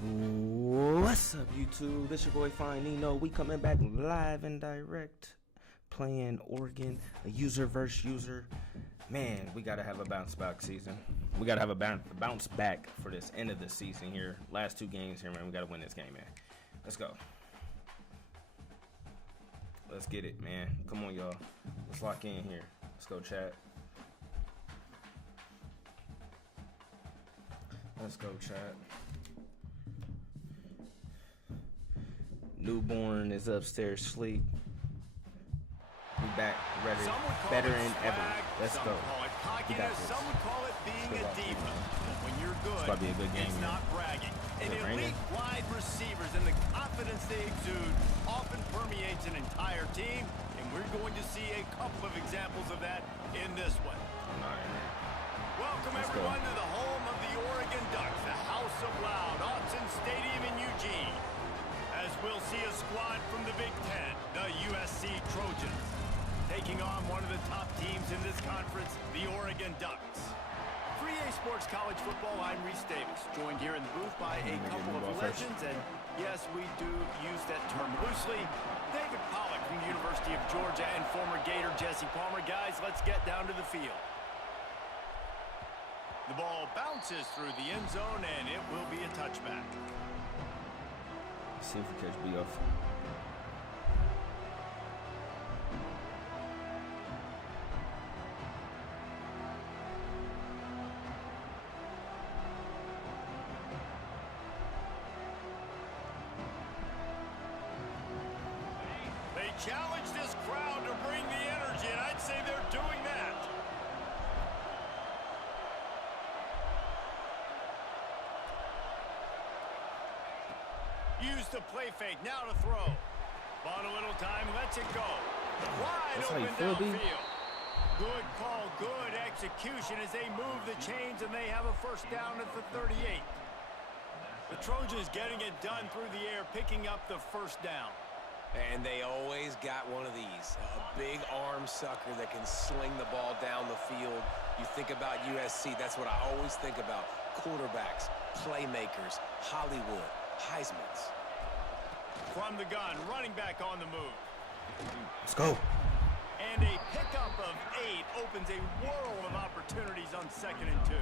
What's up, YouTube? This your boy Fine Nino. We coming back live and direct, playing Oregon, a user versus user. Man, we gotta have a bounce back season. We gotta have a bounce back for this end of the season here. Last two games here, man. We gotta win this game, man. Let's go. Let's get it, man. Come on, y'all. Let's lock in here. Let's go, chat. Let's go, chat. Newborn is upstairs asleep. We back, ready, better than ever. Let's go. We got this. Some would call it being a diva. When you're good, it's be a good game, it's not bragging. And elite wide receivers and the confidence they exude often permeates an entire team, and we're going to see a couple of examples of that in this one. Welcome everyone to the home of the Oregon Ducks, the House of Loud, Autzen Stadium in Eugene. As we'll see a squad from the Big Ten, the USC Trojans, taking on one of the top teams in this conference, the Oregon Ducks. For EA Sports College Football, I'm Reese Davis, joined here in the booth by a couple of legends, and yes, we do use that term loosely. David Pollack from the University of Georgia and former Gator Jesse Palmer. Guys, let's get down to the field. The ball bounces through the end zone, and it will be a touchback. See if we catch B off. They challenge this crowd to bring the energy, and I'd say they're doing that. Use the play fake, now to throw. Bought a little time, lets it go. Wide open downfield. Good call, good execution as they move the chains, and they have a first down at the 38. The Trojans getting it done through the air, picking up the first down. And they always got one of these, a big arm sucker that can sling the ball down the field. You think about USC, that's what I always think about. Quarterbacks, playmakers, Hollywood, Heisman's. From the gun, running back on the move. Let's go. And a pickup of 8 opens a world of opportunities on 2nd and 2.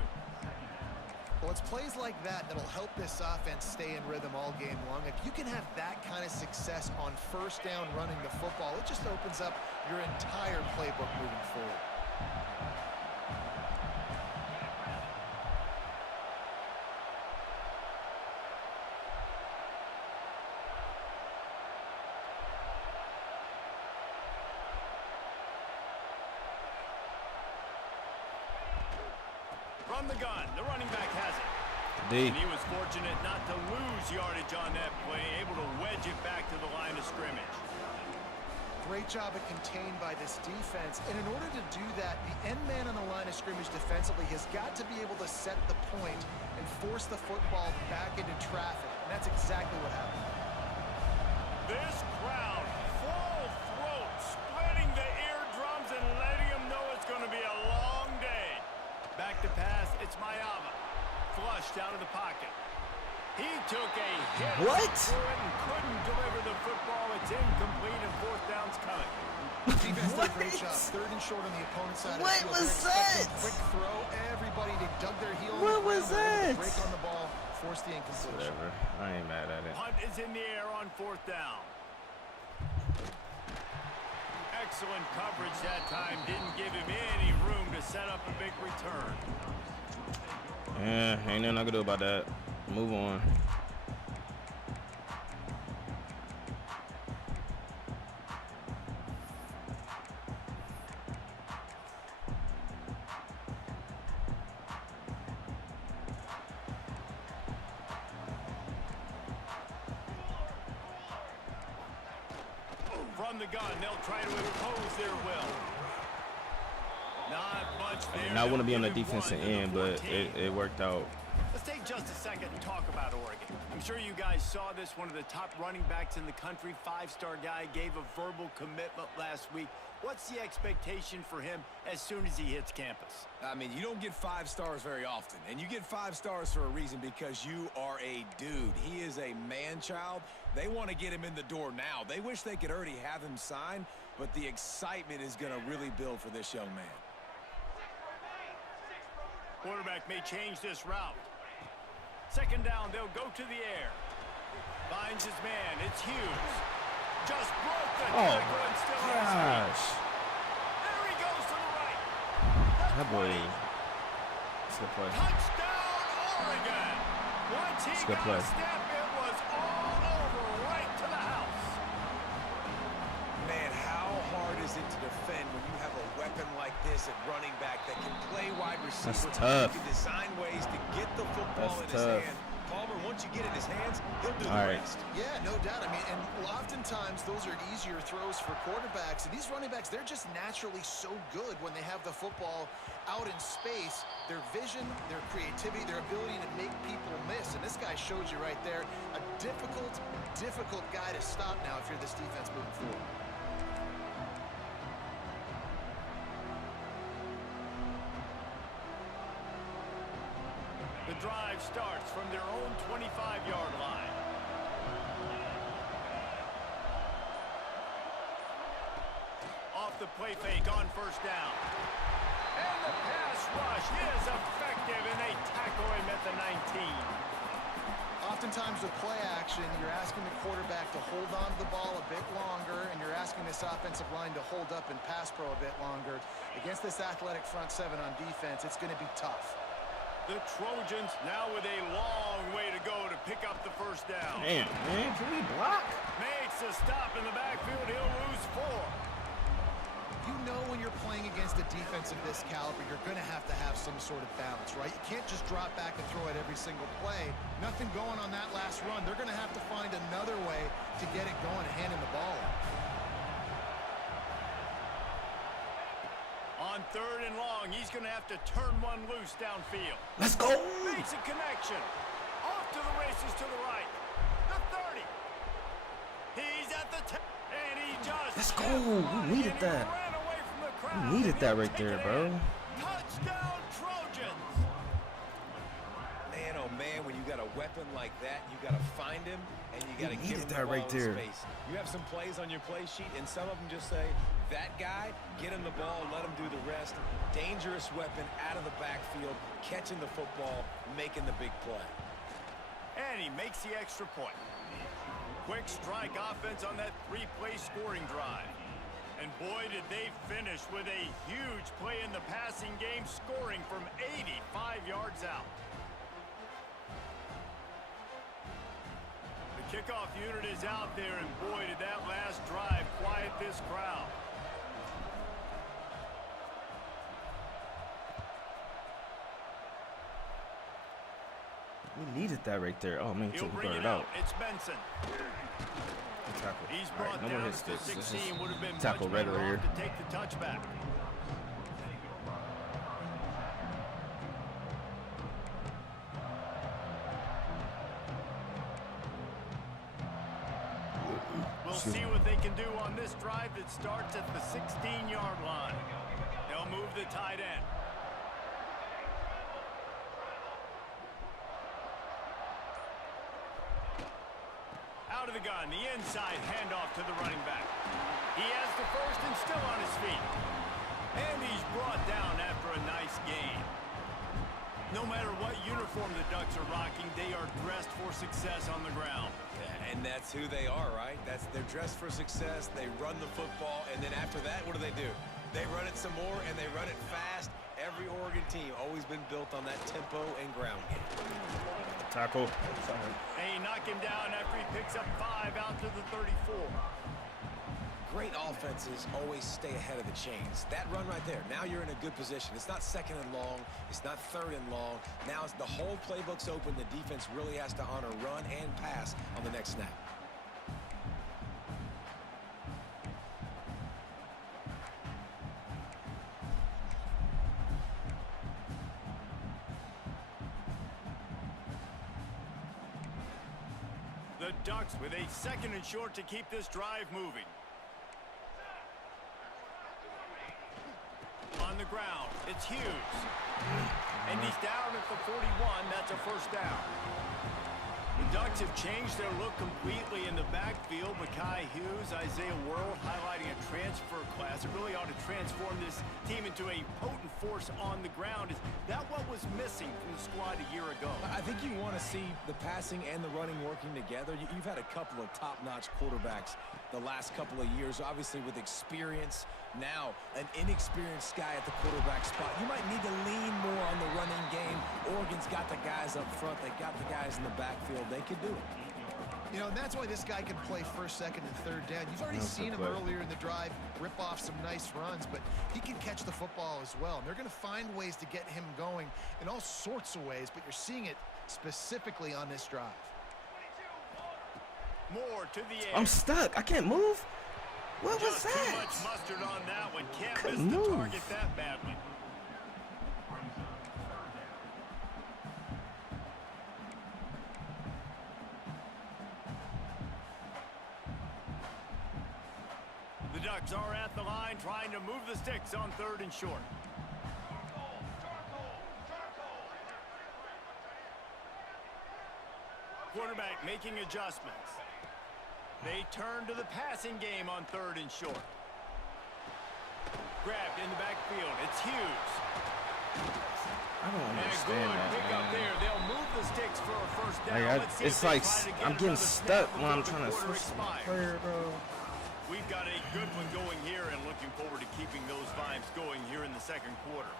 Well, it's plays like that that'll help this offense stay in rhythm all game long. If you can have that kind of success on first down running the football, it just opens up your entire playbook moving forward. From the gun, the running back has it. D. And he was fortunate not to lose yardage on that play, able to wedge it back to the line of scrimmage. Great job of contained by this defense. And in order to do that, the end man on the line of scrimmage defensively has got to be able to set the point and force the football back into traffic. And that's exactly what happened. This crowd, full throat, splitting the eardrums and letting them know it's going to be a long day. Back to pass, it's Mayava. Flushed out of the pocket. He took a hit and couldn't deliver the football. It's incomplete and 4th down's coming. Defense did a great job. 3rd and short on the opponent's side. What was that? Quick throw. Everybody dug their heels. What was that? Break on the ball. Force the incompletion. Whatever. I ain't mad at it. Punt is in the air on 4th down. Excellent coverage that time. Didn't give him any room to set up a big return. Yeah, ain't nothing I can do about that. Move on. From the gun, they'll try to impose their will. Not much there. I want to be on the defensive end, but it worked out Let's take just a second and talk about Oregon. I'm sure you guys saw this. One of the top running backs in the country, five-star guy, gave a verbal commitment last week. What's the expectation for him as soon as he hits campus? I mean, you don't get 5 stars very often, and you get 5 stars for a reason, because you are a dude. He is a man-child. They want to get him in the door now. They wish they could already have him signed, but the excitement is going to really build for this young man. Quarterback may change this route. Second down, they'll go to the air. Finds his man. It's Hughes. Just broke the tackle and still on his feet. There he goes to the right. That boy. That's a good play. Touchdown, Oregon. Once he got play. a step, it was all over, right to the house. Man, how hard is it to defend when you have a weapon like this at running back that can play wide receiver? That's tough. He can design ways to get the football in his hand. Palmer, once you get it in his hands, he'll do the rest. Yeah, no doubt. I mean, and oftentimes those are easier throws for quarterbacks. And these running backs, they're just naturally so good when they have the football out in space. Their vision, their creativity, their ability to make people miss. And this guy shows you right there, a difficult guy to stop now if you're this defense moving forward. The drive starts from their own 25-yard line. Off the play fake on first down. And the pass rush is effective, and they tackle him at the 19. Oftentimes with play action, you're asking the quarterback to hold on to the ball a bit longer, and you're asking this offensive line to hold up in pass pro a bit longer. Against this athletic front seven on defense, it's going to be tough. The Trojans now with a long way to go to pick up the first down. Man, can we block? Makes a stop in the backfield. He'll lose 4. You know when you're playing against a defense of this caliber, you're going to have some sort of balance, right? You can't just drop back and throw it every single play. Nothing going on that last run. They're going to have to find another way to get it going and handing the ball off. On 3rd and long, he's going to have to turn one loose downfield. Let's go. Makes a connection. Off to the races to the right. The 30. He's at the 10. And he just... Let's go. We needed that. We needed that right there, bro. Touchdown, Trojans. Man, oh man, when you got a weapon like that, you got to find him, and you got to give him the that ball right in there. space. You have some plays on your play sheet, and some of them just say, that guy, get him the ball, let him do the rest. Dangerous weapon out of the backfield, catching the football, making the big play. And he makes the extra point. Quick strike offense on that 3-play scoring drive. And boy, did they finish with a huge play in the passing game, scoring from 85 yards out. The kickoff unit is out there, and boy, did that last drive quiet this crowd. We needed that right there. Oh, man, He'll took bring it it out. It's Benson. Tackle. He's All right, brought no more down hit to sticks. This is 16. Would have been tackle much better regular off here. to take the touchback. We'll see what they can do on this drive that starts at the 16-yard line. They'll move the tight end. Out of the gun, the inside handoff to the running back. He has the first and still on his feet. And he's brought down after a nice gain. No matter what uniform the Ducks are rocking, they are dressed for success on the ground. Yeah, and that's who they are, right? They're dressed for success. They run the football, and then after that, what do? They run it some more, and they run it fast. Every Oregon team always been built on that tempo and ground game. Tackle. They knock him down after he picks up 5 out to the 34. Great offenses always stay ahead of the chains. That run right there, now you're in a good position. It's not 2nd and long. It's not 3rd and long. Now it's the whole playbook's open. The defense really has to honor run and pass on the next snap. The Ducks with a 2nd and short to keep this drive moving. On the ground, it's Hughes. And he's down at the 41. That's a first down. The Ducks have changed their look completely in the backfield. Mekhi Hughes, Isaiah World highlighting a transfer class. It really ought to transform this team into a potent force on the ground. Is that what was missing from the squad a year ago? I think you want to see the passing and the running working together. You've had a couple of top-notch quarterbacks the last couple of years, obviously with experience. Now, an inexperienced guy at the quarterback spot. You might need to lean more on the running game. Oregon's got the guys up front. They got the guys in the backfield. They could do it. You know, and that's why this guy can play 1st, 2nd, and 3rd down. You've already seen him earlier in the drive rip off some nice runs, but he can catch the football as well. And they're going to find ways to get him going in all sorts of ways, but you're seeing it specifically on this drive. More to the air. I'm stuck. I can't move. What was Just that? too much mustard on that one. Can't Couldn't miss the move. target that badly. The Ducks are at the line trying to move the sticks on 3rd and short. Quarterback making adjustments. They turn to the passing game on 3rd and short. Grabbed in the backfield. It's Hughes. I don't And a understand good that, pick up man. there. They'll move the sticks for a first down. Like, Let's see if it's they like try to get I'm getting another stuck snap when I'm before trying the to quarter switch my expires. player, bro. We've got a good one going here and looking forward to keeping those vibes going here in the 2nd quarter.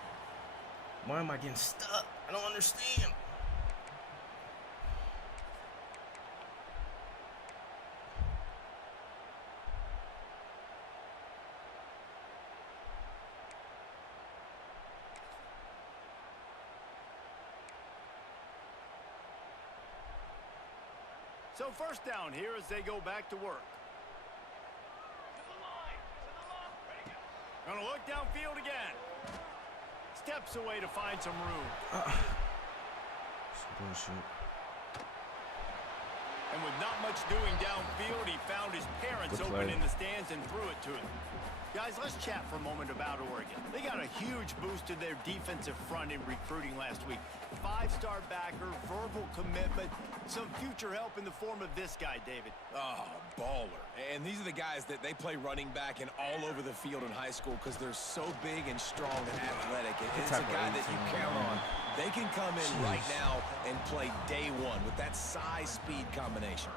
Why am I getting stuck? I don't understand. So first down here as they go back to work. Gonna look downfield again. Steps away to find some room. Some bullshit. And with not much doing downfield, he found his parents Good open play. in the stands and threw it to him. Guys, let's chat for a moment about Oregon. They got a huge boost to their defensive front in recruiting last week. 5-star backer, verbal commitment, some future help in the form of this guy, David. Oh, baller. And these are the guys that they play running back and all over the field in high school because they're so big and strong and athletic. And it's a guy that you count on. They can come in right now and play day one with that size-speed combination.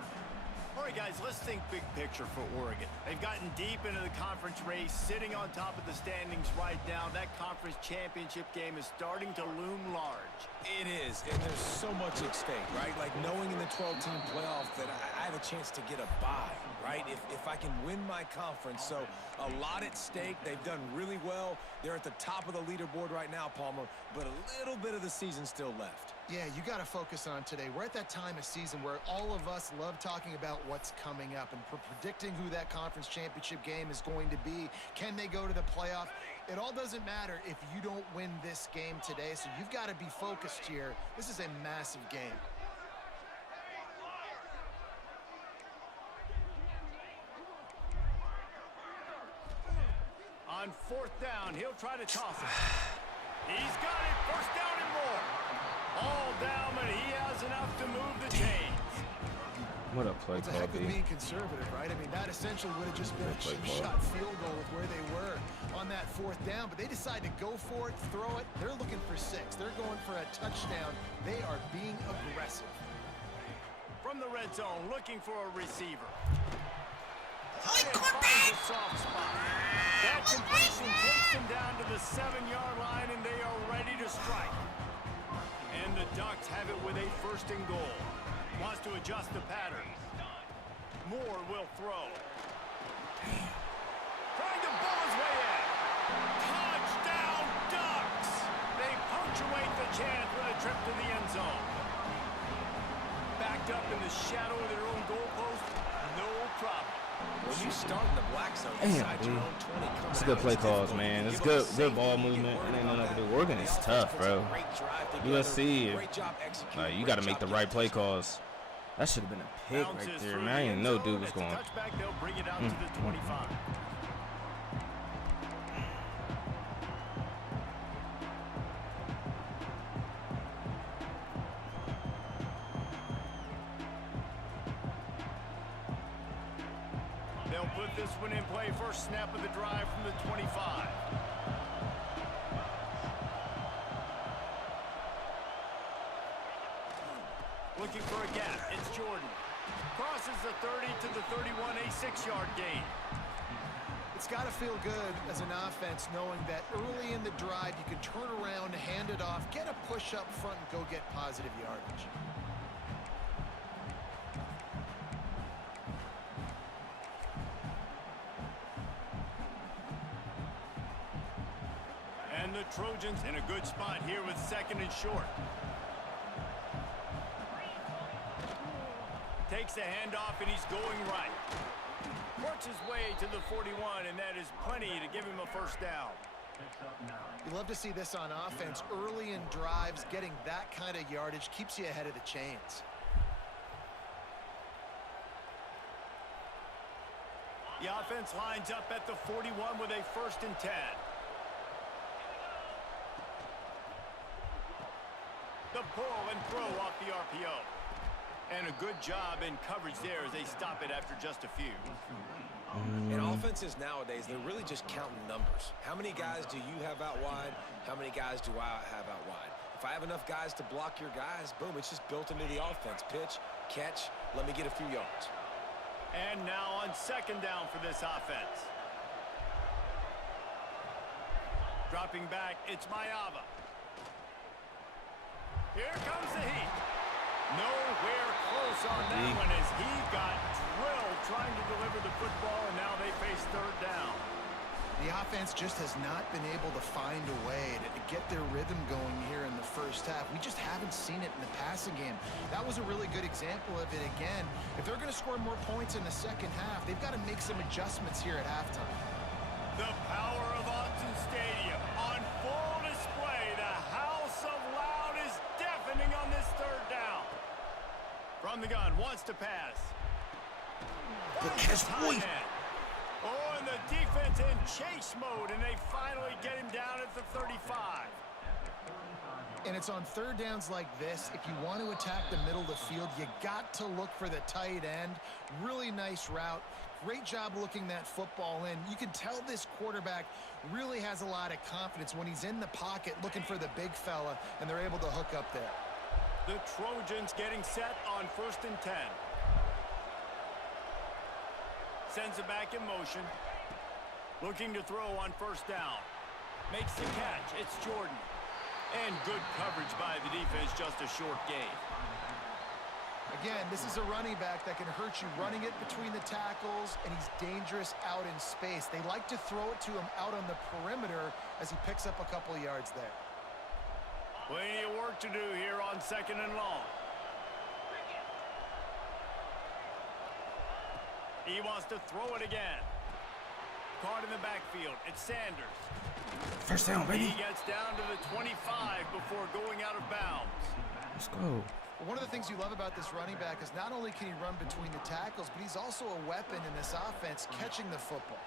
All right, guys, let's think big picture for Oregon. They've gotten deep into the conference race, sitting on top of the standings right now. That conference championship game is starting to loom large. It is, and there's so much at stake, right? Like knowing in the 12-team playoff that I have a chance to get a bye, right? If I can win my conference. So a lot at stake. They've done really well. They're at the top of the leaderboard right now, Palmer, but a little bit of the season still left. Yeah, you got to focus on today. We're at that time of season where all of us love talking about what's coming up and predicting who that conference championship game is going to be. Can they go to the playoff? It all doesn't matter if you don't win this game today, so you've got to be focused here. This is a massive game. On 4th down, he'll try to toss it. He's got it. First down and more. All down, but he has enough to move the chains. What a play It's a call, heck of B. being conservative, right? I mean, that essentially would have just been a Good play cheap call. shot field goal with where they were on that 4th down, but they decide to go for it, throw it. They're looking for 6. They're going for a touchdown. They are being aggressive. From the red zone, looking for a receiver. Holy And crap! finds a soft spot. That completion takes them down to the 7-yard line, and they are ready to strike. And the Ducks have it with a 1st and goal. Wants to adjust the pattern. Moore will throw. Trying to ball his way in. Touchdown, Ducks! They punctuate the chance with a trip to the end zone. Backed up in the shadow of their own goalpost, no problem. When you start in the black zone Damn, inside your dude. own 20, coming It's a out, good play it's calls, difficult. man. It's Give good, up a good safety, ball you get movement. worried It ain't about nothing to that. do. Oregon is The tough, offense bro. puts a great drive together. USC, Great job executing, you got to great make the job right play defensively. calls. That should have been a pick right Bounces there, through man. I the didn't end know zone. dude was It's a going. touchback. They'll bring it out to the 25. They'll put this one in play. First snap of the drive from the 25. Looking for a gap. It's Jordan. Crosses the 30 to the 31, a 6-yard gain. It's got to feel good as an offense knowing that early in the drive you can turn around, hand it off, get a push up front, and go get positive yardage. And the Trojans in a good spot here with 2nd and short. Takes a handoff, and he's going right. Works his way to the 41, and that is plenty to give him a first down. You love to see this on offense. Early in drives, getting that kind of yardage keeps you ahead of the chains. The offense lines up at the 41 with a 1st and 10. The pull and throw off the RPO. And a good job in coverage there as they stop it after just a few. In offenses nowadays, they're really just counting numbers. How many guys do you have out wide? How many guys do I have out wide? If I have enough guys to block your guys, boom, it's just built into the offense. Pitch, catch, let me get a few yards. And now on 2nd down for this offense. Dropping back, it's Mayava. Here comes the heat. Nowhere close on that one as he got drilled trying to deliver the football, and now they face 3rd down. The offense just has not been able to find a way to get their rhythm going here in the first half. We just haven't seen it in the passing game. That was a really good example of it again. If they're going to score more points in the second half, they've got to make some adjustments here at halftime. The power of Autzen Stadium on full display. The house of loud is deafening on this 3rd down. From the gun, wants to pass. Oh, and the defense in chase mode, and they finally get him down at the 35. And it's on 3rd downs like this. If you want to attack the middle of the field, you got to look for the tight end. Really nice route. Great job looking that football in. You can tell this quarterback really has a lot of confidence when he's in the pocket looking for the big fella, and they're able to hook up there. The Trojans getting set on 1st and 10. Sends it back in motion. Looking to throw on 1st down. Makes the catch. It's Jordan. And good coverage by the defense, just a short gain. Again, this is a running back that can hurt you running it between the tackles, and he's dangerous out in space. They like to throw it to him out on the perimeter as he picks up a couple of yards there. Plenty of work to do here on 2nd and long. He wants to throw it again. Caught in the backfield. It's Sanders. First down, baby. He gets down to the 25 before going out of bounds. Let's go. One of the things you love about this running back is not only can he run between the tackles, but he's also a weapon in this offense catching the football.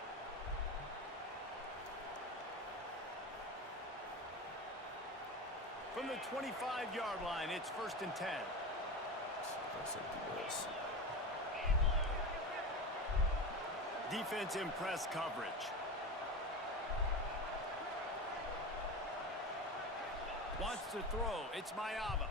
From the 25-yard line, it's 1st and 10. Defense in press coverage. Wants to throw. It's Mayava.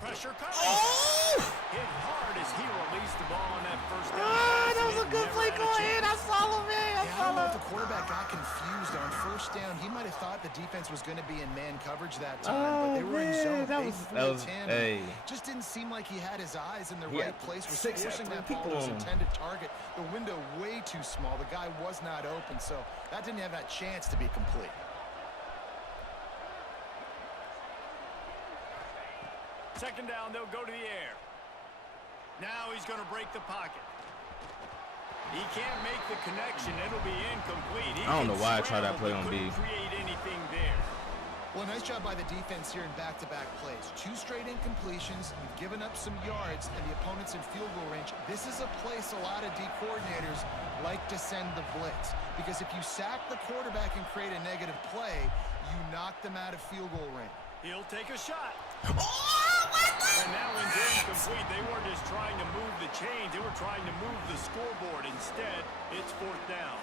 Pressure coming. Oh! Hit hard as he released the ball on that 1st down. That was a good play going in. I follow me. I don't know if the quarterback got confused on 1st down. He might have thought the defense was going to be in man coverage that time, but they were in zone. That was hey. Just didn't seem like he had his eyes in the Yeah, right place. Was 6 forcing that ball to his intended target. The window way too small. The guy was not open, so that didn't have that chance to be complete. Second down, they'll go to the air. Now he's going to break the pocket. He can't make the connection. It'll be incomplete. I don't know why I tried that play on B. Create anything there. Well, nice job by the defense here in back-to-back plays. 2 straight incompletions, you've given up some yards, and the opponent's in field goal range. This is a place a lot of D coordinators like to send the blitz, because if you sack the quarterback and create a negative play, you knock them out of field goal range. He'll take a shot. And that one's incomplete. They weren't just trying to move the chains. They were trying to move the scoreboard. Instead, it's 4th down.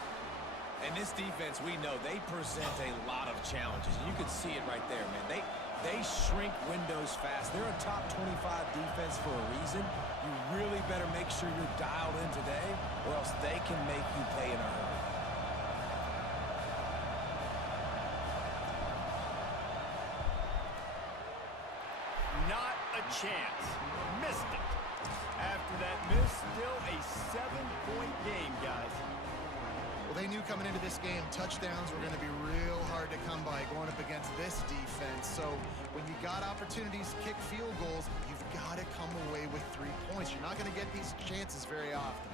And this defense, we know, they present a lot of challenges. You can see it right there, man. They shrink windows fast. They're a top 25 defense for a reason. You really better make sure you're dialed in today, or else they can make you pay in a hurry. Not a chance. Missed it. After that miss, still a 7-point game, guys. Well, they knew coming into this game, touchdowns were going to be real hard to come by going up against this defense. So when you got opportunities to kick field goals, you've got to come away with 3 points. You're not going to get these chances very often.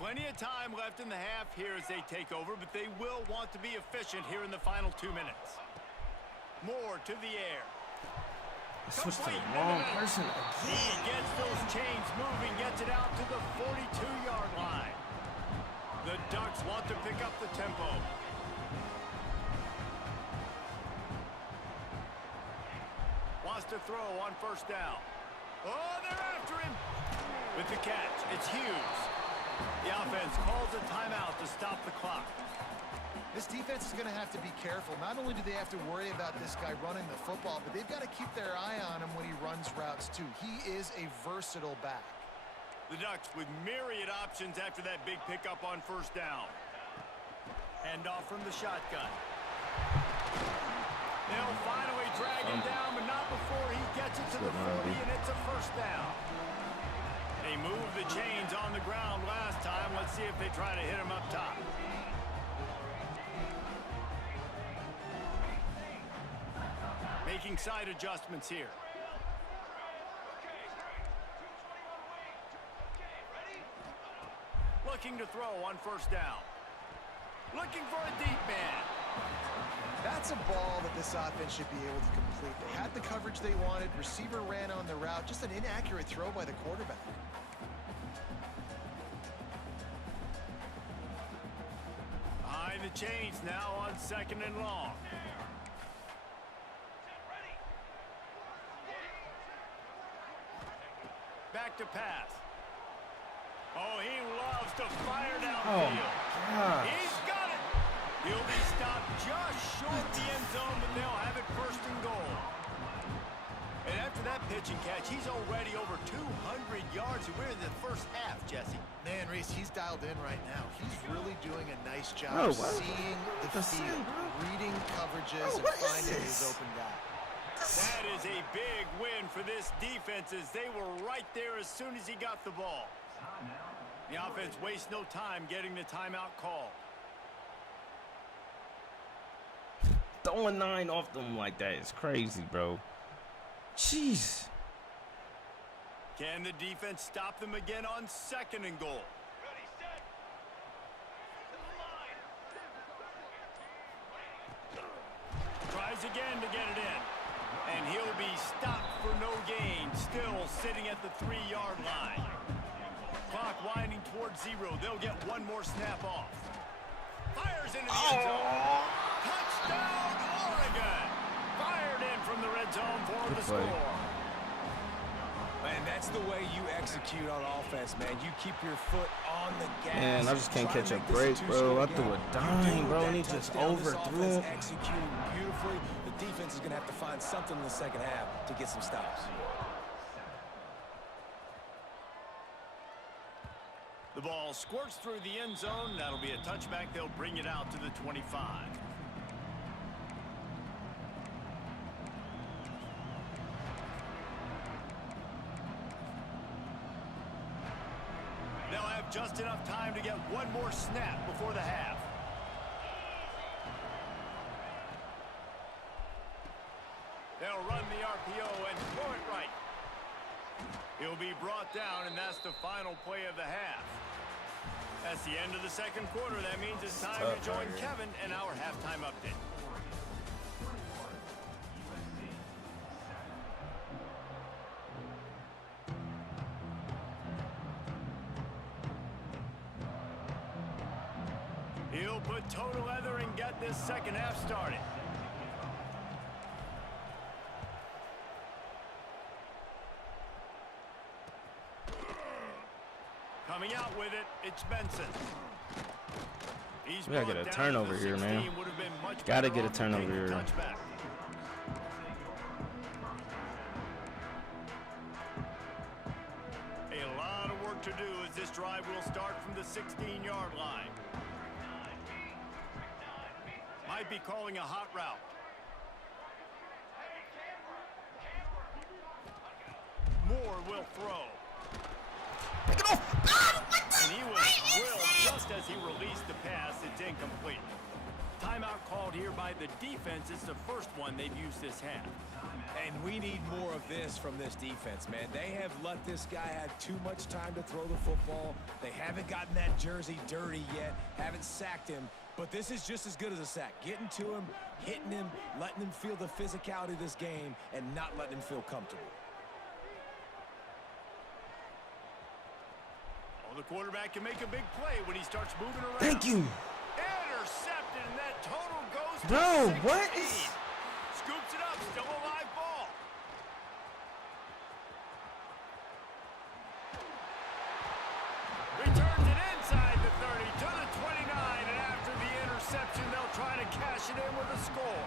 Plenty of time left in the half here as they take over, but they will want to be efficient here in the final 2 minutes. More to the air. Switch to the wrong person He again. gets those chains moving, gets it out to the 42-yard line. The Ducks want to pick up the tempo. Wants to throw on 1st down. Oh, they're after him. With the catch, it's Hughes. The offense calls a timeout to stop the clock. This defense is going to have to be careful. Not only do they have to worry about this guy running the football, but they've got to keep their eye on him when he runs routes too. He is a versatile back. The Ducks with myriad options after that big pickup on 1st down. Hand off from the shotgun. They'll finally drag him down, but not before he gets it to the 40, and it's a 1st down. They moved the chains on the ground last time. Let's see if they try to hit him up top. Making side adjustments here. Looking to throw on 1st down. Looking for a deep man. That's a ball that this offense should be able to complete. They had the coverage they wanted. Receiver ran on the route. Just an inaccurate throw by the quarterback. Behind the chains now on 2nd and long. Back to pass. Oh, he loves to fire downfield. Oh, He's got it. He'll be stopped just short the end zone, but they'll have it 1st and goal. And after that pitch and catch, he's already over 200 yards. We're in the 1st half, Jesse. Man, Reese, he's dialed in right now. He's really doing a nice job seeing the field, reading coverages, and finding his open guy. That is a big win for this defense as they were right there as soon as he got the ball. The offense wastes no time getting the timeout call. Throwing 9 off them like that is crazy, bro. Jeez. Can the defense stop them again on 2nd and goal? Tries again to get it in. And he'll be stopped for no gain. Still sitting at the 3-yard line. Clock winding towards 0. They'll get one more snap off. Fires into the end zone. Touchdown, Oregon. Fired in from the red zone for the score. Man, that's the way you execute on offense, man. You keep your foot on the gas. Man, I just can't catch a break, bro. I threw a dime, bro, and he just overthrew him. Executing beautifully. The defense is going to have to find something in the 2nd half to get some stops. The ball squirts through the end zone. That'll be a touchback. They'll bring it out to the 25. They'll have just enough time to get one more snap before the half. They'll run the RPO and throw it right. He'll be brought down, and that's the final play of the half. That's the end of the second quarter. That means it's time to join Kevin and our halftime update. He'll put total leather and get this second half started. Coming out with it, it's Benson. We gotta get a turnover here, man. Gotta get a turnover here. A lot of work to do as this drive will start from the 16-yard line. Might be calling a hot route. Moore will throw. Pick it off. And he was drilled just as he released the pass. It's incomplete. Timeout called here by the defense. It's the first one they've used this half. And we need more of this from this defense, man. They have let this guy have too much time to throw the football. They haven't gotten that jersey dirty yet, haven't sacked him. But this is just as good as a sack. Getting to him, hitting him, letting him feel the physicality of this game, and not letting him feel comfortable. The quarterback can make a big play when he starts moving around. Thank you. Intercepted, and that total goes to Bro, 16. what is... Scoops it up, still a live ball. Returns it inside the 30 to the 29, and after the interception, they'll try to cash it in with a score.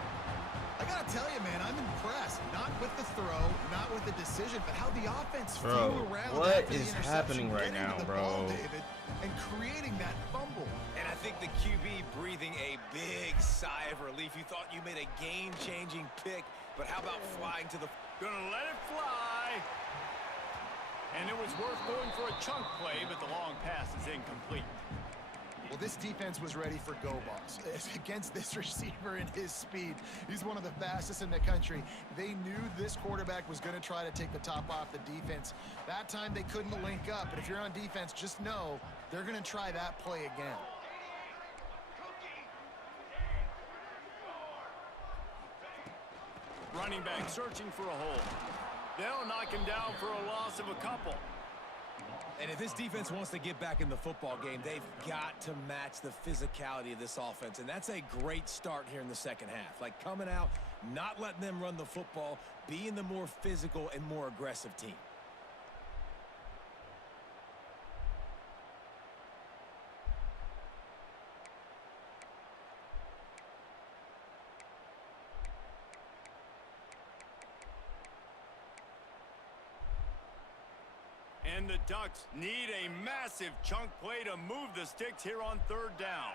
I gotta tell you, man, I'm impressed. Not with the throw, not with the decision, but how the offense flew around. What is happening right now, bro? Ball, David, and creating that fumble. And I think the QB breathing a big sigh of relief. You thought you made a game-changing pick, but how about flying to the... Gonna let it fly. And it was worth going for a chunk play, but the long pass is incomplete. Well, this defense was ready for go balls. Against this receiver and his speed, he's one of the fastest in the country. They knew this quarterback was going to try to take the top off the defense. That time they couldn't link up, but if you're on defense, just know they're going to try that play again. Running back searching for a hole. They'll knock him down for a loss of a couple. And if this defense wants to get back in the football game, they've got to match the physicality of this offense. And that's a great start here in the second half. Like coming out, not letting them run the football, being the more physical and more aggressive team. And the Ducks need a massive chunk play to move the sticks here on third down.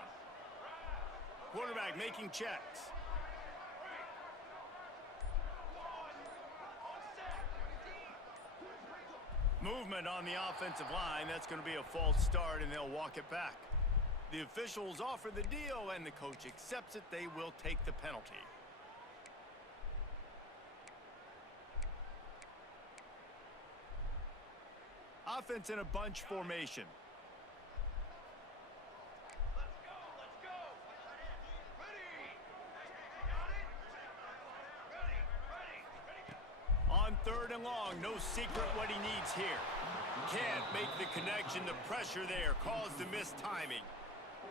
Quarterback making checks. Movement on the offensive line. That's going to be a false start, and they'll walk it back. The officials offer the deal, and the coach accepts it. They will take the penalty. Offense in a bunch formation. Let's go. Ready. On third and long, no secret what he needs here. Can't make the connection. The pressure there caused the missed timing.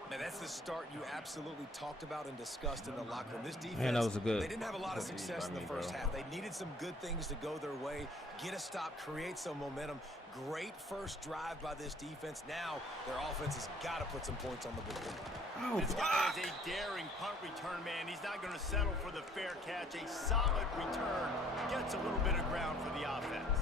Man, that's the start you absolutely talked about and discussed in the locker room. This defense, Man, that was a good. They didn't have a lot of success in the first half. They needed some good things to go their way, get a stop, create some momentum. Great first drive by this defense. Now their offense has got to put some points on the board. Oh, This guy is a daring punt return man. He's not going to settle for the fair catch. A solid return gets a little bit of ground for the offense.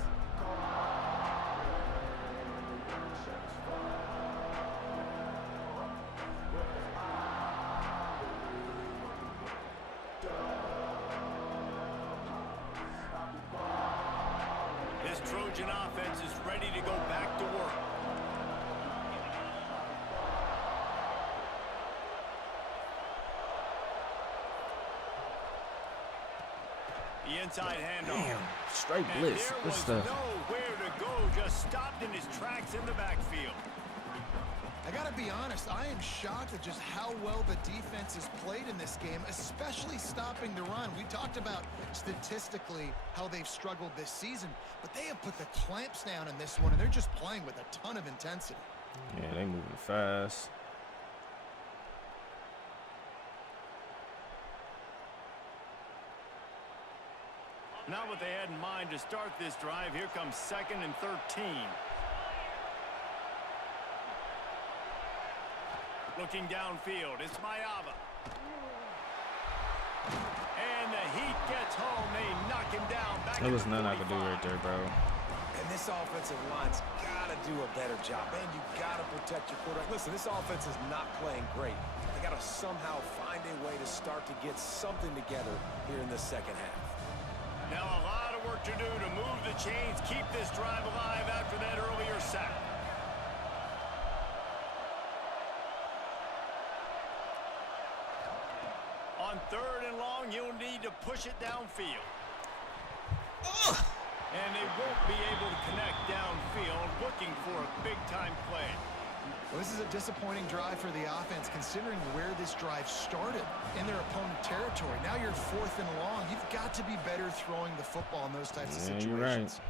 This Trojan offense is ready to go back to work. The inside handoff. Damn, straight And blitz. there Good was stuff. nowhere to go. Just stopped in his tracks in the backfield. I gotta be honest, I am shocked at just how well the defense has played in this game, especially stopping the run. We talked about statistically how they've struggled this season, but they have put the clamps down in this one, and they're just playing with a ton of intensity. Yeah, they moving fast. Not what they had in mind to start this drive. Here comes 2nd and 13. Looking downfield, it's Mayava. And the Heat gets home. They knock him down. There was nothing I could do right there, bro. And this offensive line's got to do a better job. Man, you got to protect your quarterback. Listen, this offense is not playing great. They got to somehow find a way to start to get something together here in the second half. Now a lot of work to do to move the chains, keep this drive alive after that earlier sack. On 3rd and long, you'll need to push it downfield. And they won't be able to connect downfield, looking for a big-time play. Well, this is a disappointing drive for the offense, considering where this drive started in their opponent territory. Now you're 4th and long. You've got to be better throwing the football in those types of situations. You're right.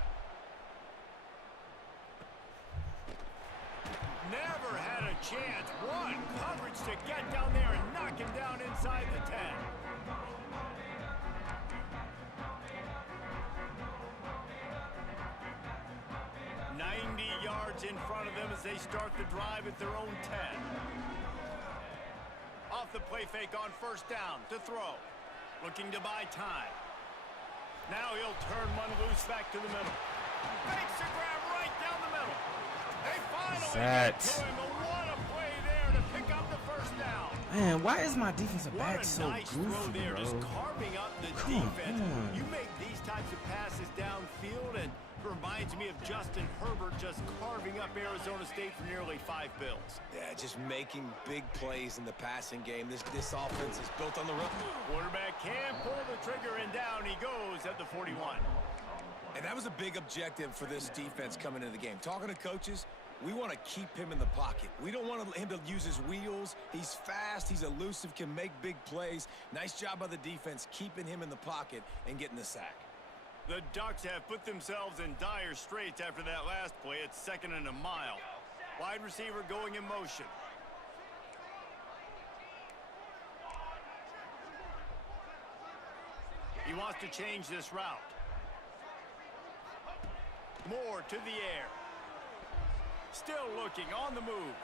Never had a chance. One coverage to get down there and knock him down inside the 10. In front of them as they start the drive at their own 10. Off the play fake on 1st down to throw. Looking to buy time. Now he'll turn one loose back to the middle. Makes a grab right down the middle. They finally get to him. What a play there to pick up the 1st down. Man, why is my defensive back so nice goofy, throw there, bro? just carving up the defense. You make these types of passes downfield, and it reminds me of Justin Herbert just carving up Arizona State for nearly 5 bills. Yeah, just making big plays in the passing game. This offense is built on the run. Quarterback can pull the trigger, and down he goes at the 41. And that was a big objective for this defense coming into the game. Talking to coaches, we want to keep him in the pocket. We don't want him to use his wheels. He's fast, he's elusive, can make big plays. Nice job by the defense keeping him in the pocket and getting the sack. The Ducks have put themselves in dire straits after that last play. It's 2nd and a mile. Wide receiver going in motion. He wants to change this route. More to the air. Still looking on the move.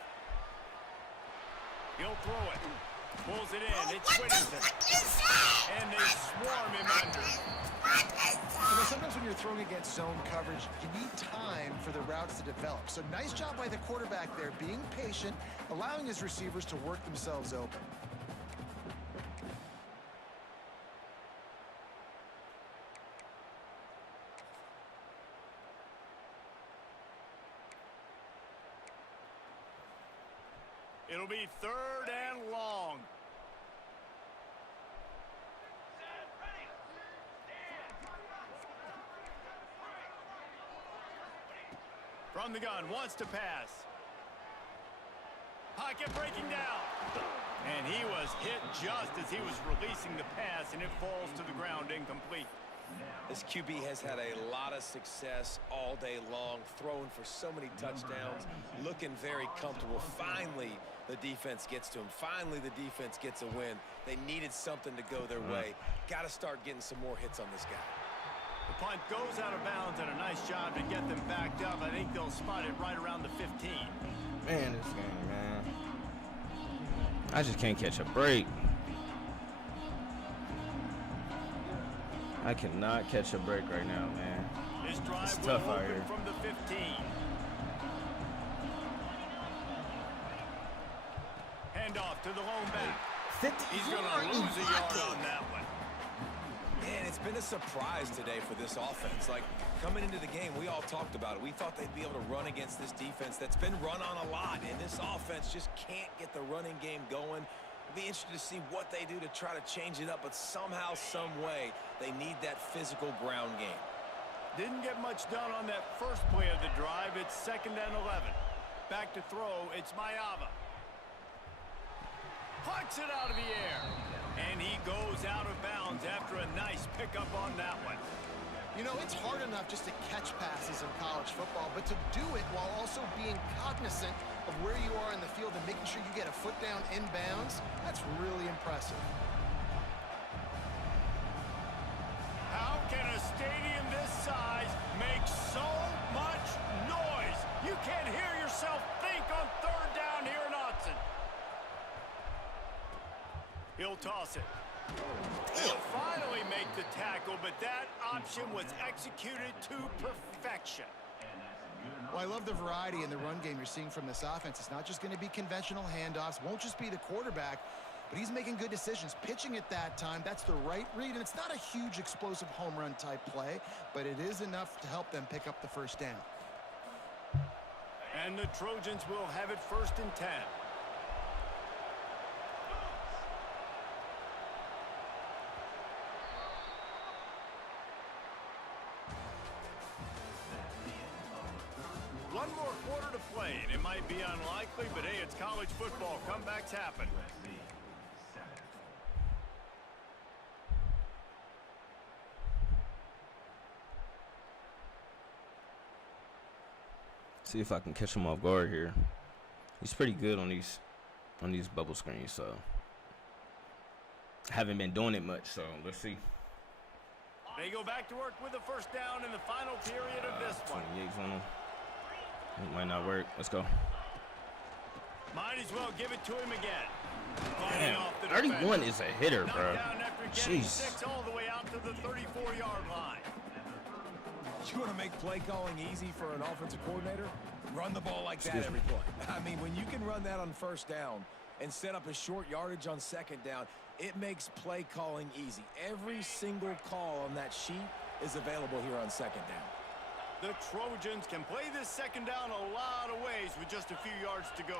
He'll throw it. Pulls it in. It's Whittington. And they swarm him under. You know, sometimes when you're throwing against zone coverage, you need time for the routes to develop. So nice job by the quarterback there, being patient, allowing his receivers to work themselves open. It'll be 3rd and long. From the gun, wants to pass. Pocket breaking down. And he was hit just as he was releasing the pass, and it falls to the ground incomplete. This QB has had a lot of success all day long, throwing for so many touchdowns, looking very comfortable. Finally, the defense gets to him. Finally, the defense gets a win. They needed something to go their way. Got to start getting some more hits on this guy. The punt goes out of bounds, and a nice job to get them backed up. I think they'll spot it right around the 15. Man, this game, man. I just can't catch a break. I cannot catch a break right now, man. This drive It's will tough out open here. from the 15. Handoff to the lone back. He's going to lose a yard on that one. Man, it's been a surprise today for this offense. Like, coming into the game, we all talked about it. We thought they'd be able to run against this defense that's been run on a lot, and this offense just can't get the running game going. It'll be interesting to see what they do to try to change it up, but somehow, some way, they need that physical ground game. Didn't get much done on that first play of the drive. It's 2nd and 11. Back back to throw. It's Mayava. Pucks it out of the air. And he goes out of bounds after a nice pickup on that one. You know, it's hard enough just to catch passes in college football, but to do it while also being cognizant of where you are in the field and making sure you get a foot down inbounds, that's really impressive. How can a stadium this size make so much noise? You can't hear yourself think on third down here in Autzen. He'll toss it. He'll finally make the tackle, but that option was executed to perfection. Well, I love the variety in the run game you're seeing from this offense. It's not just going to be conventional handoffs, won't just be the quarterback, but he's making good decisions. Pitching at that time, that's the right read, and it's not a huge explosive home run type play, but it is enough to help them pick up the first down. And the Trojans will have it 1st and 10. One more quarter to play, and it might be unlikely, but hey, it's college football. Comebacks happen. See if I can catch him off guard here. He's pretty good on these bubble screens, so haven't been doing it much. So let's see. They go back to work with the first down in the final period of this one. 28's on him. It might not work. Let's go. Might as well give it to him again. Damn, 31 is a hitter, bro. Jeez. Jeez. All the way out to the 34-yard line. You want to make play calling easy for an offensive coordinator? Run the ball like that every play. I mean, when you can run that on first down and set up a short yardage on second down, it makes play calling easy. Every single call on that sheet is available here on second down. The Trojans can play this second down a lot of ways with just a few yards to go.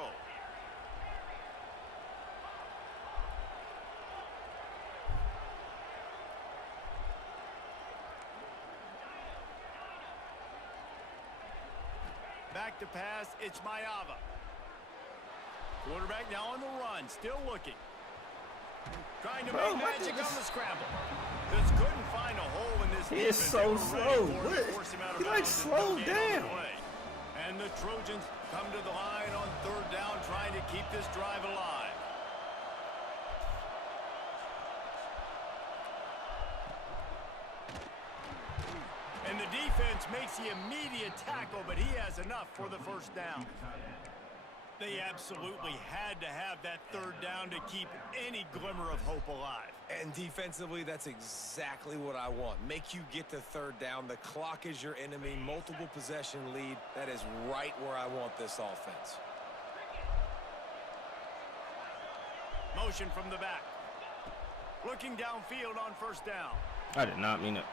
Back to pass, it's Mayava. Quarterback now on the run, still looking. Trying to make magic on the scramble. Just couldn't find a hole in this. He is so slow. What? He like slowed down. And the Trojans come to the line on third down, trying to keep this drive alive. And the defense makes the immediate tackle, but he has enough for the first down. They absolutely had to have that third down to keep any glimmer of hope alive. And defensively, that's exactly what I want. Make you get to third down. The clock is your enemy. Multiple possession lead. That is right where I want this offense. Motion from the back. Looking downfield on first down. I did not mean it.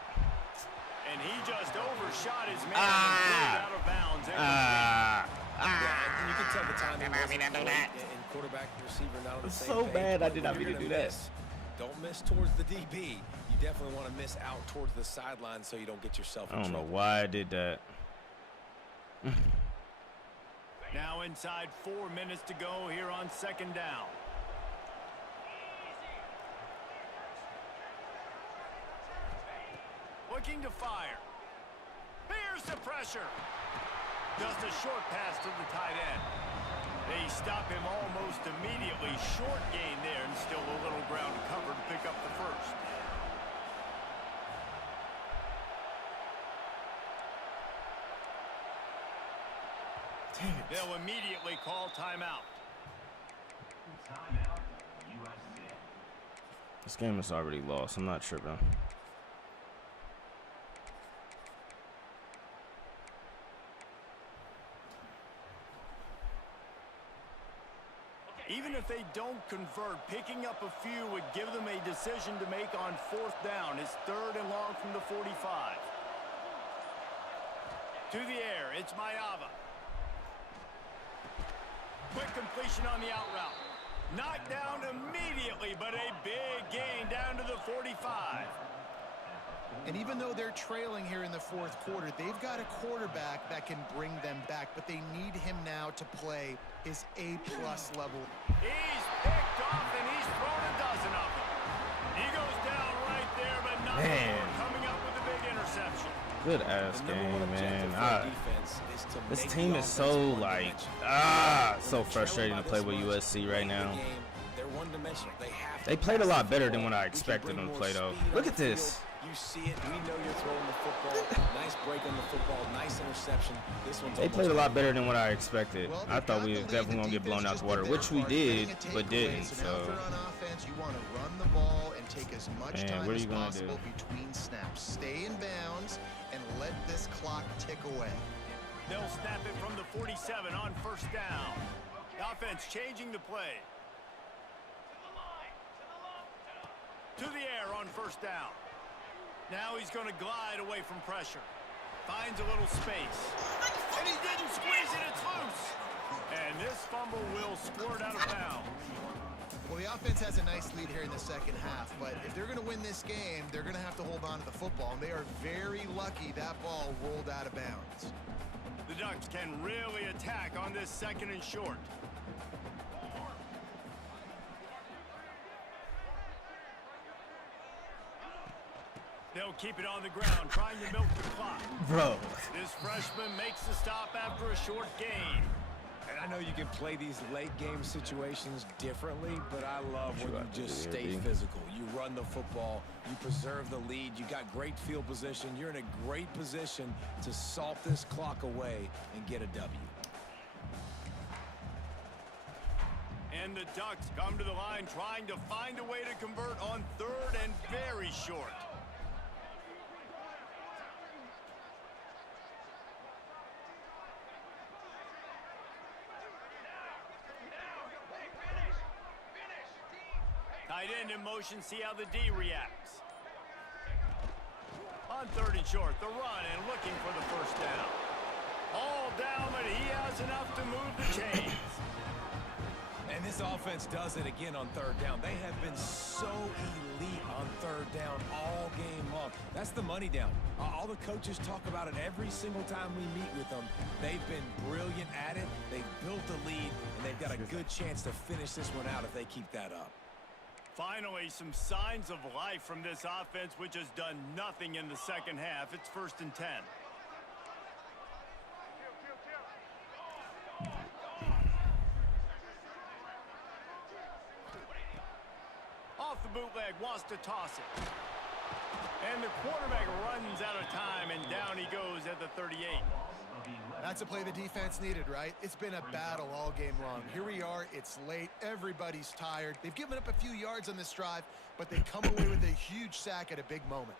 And he just overshot his man and threw it out of bounds. Yeah, and you can tell the timing wasn't great, and quarterback and receiver not on the same So page. bad I did not mean to do that. Miss, don't miss towards the DB. You definitely want to miss out towards the sideline so you don't get yourself in I don't trouble. know why I did that. Now inside 4 minutes to go here on second down. Looking to fire. Here's the pressure. Just a short pass to the tight end. They stop him almost immediately. Short gain there and still a little ground to cover to pick up the first. Damn it. They'll immediately call timeout. This game is already lost. I'm not tripping. Even if they don't convert, picking up a few would give them a decision to make on fourth down. It's third and long from the 45. To the air, it's Mayava. Quick completion on the out route. Knocked down immediately, but a big gain down to the 45. And even though they're trailing here in the fourth quarter, they've got a quarterback that can bring them back, but they need him now to play his A-plus level. He's picked off, and he's thrown a dozen of them. He goes down right there, but not before coming up with a big interception. Good ass game, man. This team is so like so frustrating to play with USC right now. They played a lot better than what I expected them to play, though. Look at this. You see it. We know you're throwing the football. Nice break on the football. Nice interception. This one's They played a lot better than what I expected. Well, I thought we were definitely going to get blown out the water, which we did, but didn't. So now if they're on offense, you want to run the ball and take as much time what are as you gonna possible between snaps. Stay in bounds and let this clock tick away. They'll snap it from the 47 on first down. The offense changing the play. To the air on first down. Now he's going to glide away from pressure. Finds a little space. And he didn't squeeze it. It's loose. And this fumble will squirt out of bounds. Well, the offense has a nice lead here in the second half, but if they're going to win this game, they're going to have to hold on to the football, and they are very lucky that ball rolled out of bounds. The Ducks can really attack on this second and short. They'll keep it on the ground, trying to milk the clock. Bro. This freshman makes the stop after a short gain. And I know you can play these late game situations differently, but I love when you just stay physical. You run the football, you preserve the lead, you got great field position. You're in a great position to salt this clock away and get a W. And the Ducks come to the line trying to find a way to convert on third and very short. Tight end in motion, see how the D reacts. On third and short, the run and looking for the first down. All down, but he has enough to move the chains. And this offense does it again on third down. They have been so elite on third down all game long. That's the money down. All the coaches talk about it every single time we meet with them. They've been brilliant at it. They've built the lead, and they've got a good chance to finish this one out if they keep that up. Finally, some signs of life from this offense, which has done nothing in the second half. It's 1st and 10. Off the bootleg, wants to toss it. And the quarterback runs out of time, and down he goes at the 38. That's a play the defense needed, right? It's been a battle all game long. Here we are. It's late. Everybody's tired. They've given up a few yards on this drive, but they come away with a huge sack at a big moment.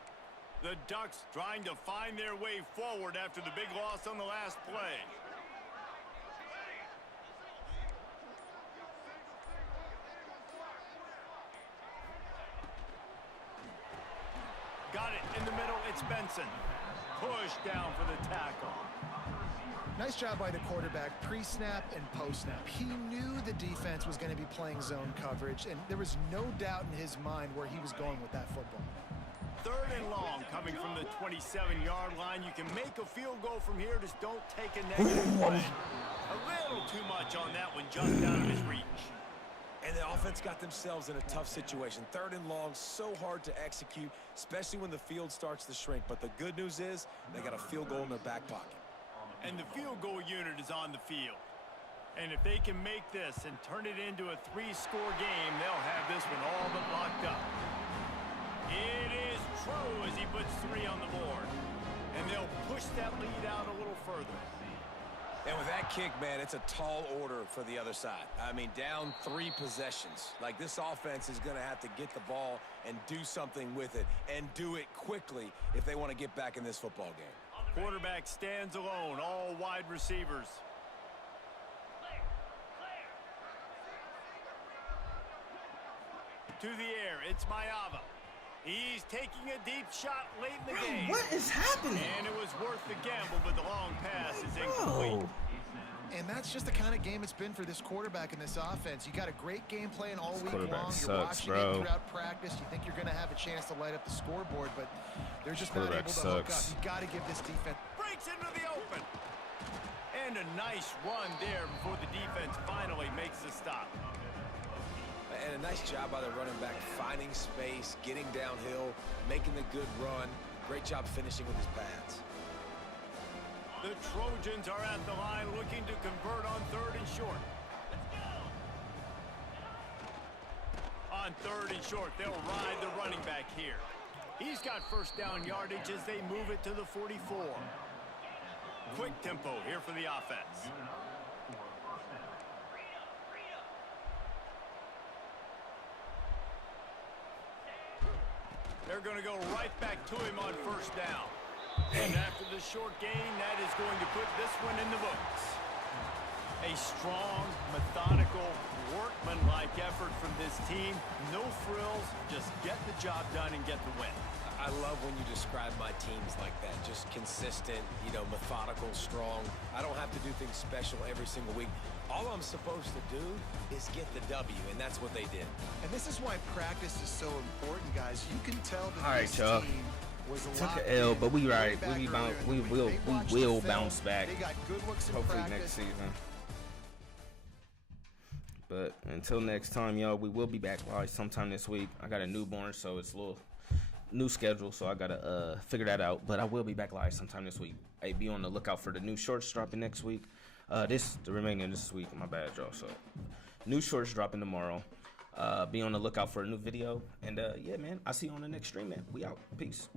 The Ducks trying to find their way forward after the big loss on the last play. Got it in the middle. It's Benson. Pushed down for the tackle. Nice job by the quarterback, pre-snap and post-snap. He knew the defense was going to be playing zone coverage, and there was no doubt in his mind where he was going with that football. Third and long coming from the 27-yard line. You can make a field goal from here. Just don't take a negative play. A little too much on that one, just out of his reach. And the offense got themselves in a tough situation. Third and long, so hard to execute, especially when the field starts to shrink. But the good news is they got a field goal in their back pocket. And the field goal unit is on the field. And if they can make this and turn it into a 3-score game, they'll have this one all but locked up. It is true as he puts 3 on the board. And they'll push that lead out a little further. And with that kick, man, it's a tall order for the other side. I mean, down 3 possessions. Like, this offense is going to have to get the ball and do something with it, and do it quickly if they want to get back in this football game. Quarterback stands alone, all wide receivers. To the air, it's Mayava. He's taking a deep shot late in the game. What is happening? And it was worth the gamble, but the long pass is incomplete. And that's just the kind of game it's been for this quarterback in this offense. You got a great game plan all week long. You're watching it throughout practice. You think you're going to have a chance to light up the scoreboard, but they're just not able to hook up. You got to give this defense. Breaks into the open. And a nice run there before the defense finally makes the stop. And a nice job by the running back, finding space, getting downhill, making the good run. Great job finishing with his pads. The Trojans are at the line looking to convert on 3rd and short. On 3rd and short, they'll ride the running back here. He's got first down yardage as they move it to the 44. Quick tempo here for the offense. They're going to go right back to him on first down. And after the short gain, that is going to put this one in the books. A strong, methodical, workmanlike effort from this team. No frills, just get the job done and get the win. I love when you describe my teams like that. Just consistent, you know, methodical, strong. I don't have to do things special every single week. All I'm supposed to do is get the W, and that's what they did. And this is why practice is so important, guys. You can tell that this team was a took lot an L, in but we way right. back We earlier in the week. They will watched the bounce film. back. They got good looks in Hopefully practice. next season. But until next time, y'all, we will be back live sometime this week. I got a newborn, so it's a little new schedule, so I gotta figure that out. But I will be back live sometime this week. Hey, be on the lookout for the new shorts dropping next week. The remaining of this week, my bad, y'all. So new shorts dropping tomorrow. Be on the lookout for a new video. And yeah, man, I'll see you on the next stream, man. We out. Peace.